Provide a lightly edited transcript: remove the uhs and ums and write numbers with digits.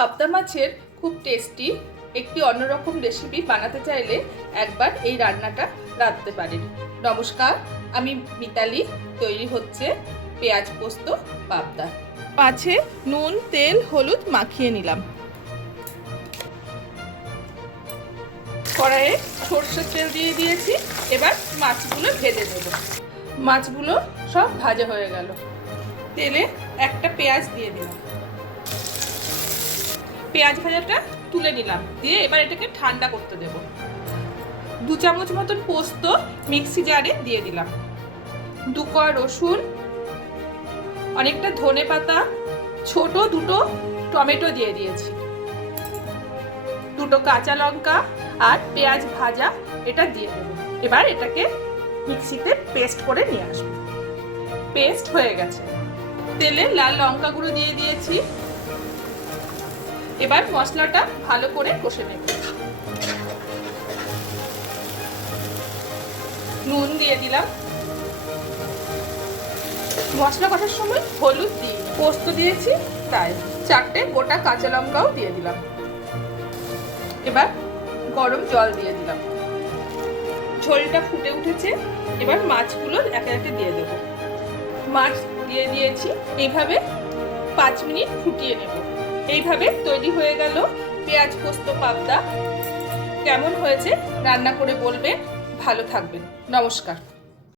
পাবদা মাছের খুব টেস্টি একটি অন্যরকম রেসিপি বানাতে চাইলে একবার এই রান্নাটা রাঁধতে পারেন। নমস্কার, আমি মিতালি। তৈরি হচ্ছে পেঁয়াজ পোস্ত পাবদা। মাছে নুন, তেল, হলুদ মাখিয়ে নিলাম। কড়াইয়ে সরষের তেল দিয়ে দিয়েছি। এবার মাছগুলো ভেজে দেব। মাছগুলো সব ভাজা হয়ে গেল। তেলে একটা পেঁয়াজ দিয়ে দিলাম। পেঁয়াজ ভাজাটা তুলে নিলাম, দিয়ে এবার এটাকে ঠান্ডা করতে দেব। 2 চামচ মতন পোস্ত মিক্সি জারে দিয়ে দিলাম। 2 কোয়া রসুন, অনেকটা ধনে পাতা, ছোট 2টো টমেটো দিয়ে দিয়েছি, 2টো কাঁচা লঙ্কা আর পেঁয়াজ ভাজা এটা দিয়ে দেবো। এবার এটাকে মিক্সিতে পেস্ট করে নিয়ে আসবো। পেস্ট হয়ে গেছে। তেলে লাল লঙ্কা গুঁড়ো দিয়ে দিয়েছি। এবার মশলাটা ভালো করে কষে নেব। নুন দিয়ে দিলাম। মশলা কষার সময় হলুদ দিই, পোস্ত দিয়েছি তাই। 4টে গোটা কাঁচা লঙ্কাও দিয়ে দিলাম। এবার গরম জল দিয়ে দিলাম। ঝোলটা ফুটে উঠেছে। এবার মাছগুলো একে একে দিয়ে দেব। মাছ দিয়ে দিয়েছি। এইভাবে 5 মিনিট ফুটিয়ে নেব। এইভাবে তৈরি হয়ে গেল পেঁয়াজ পোস্ত পাবদা। কেমন হয়েছে রান্না করে বলবেন। ভালো থাকবেন। নমস্কার।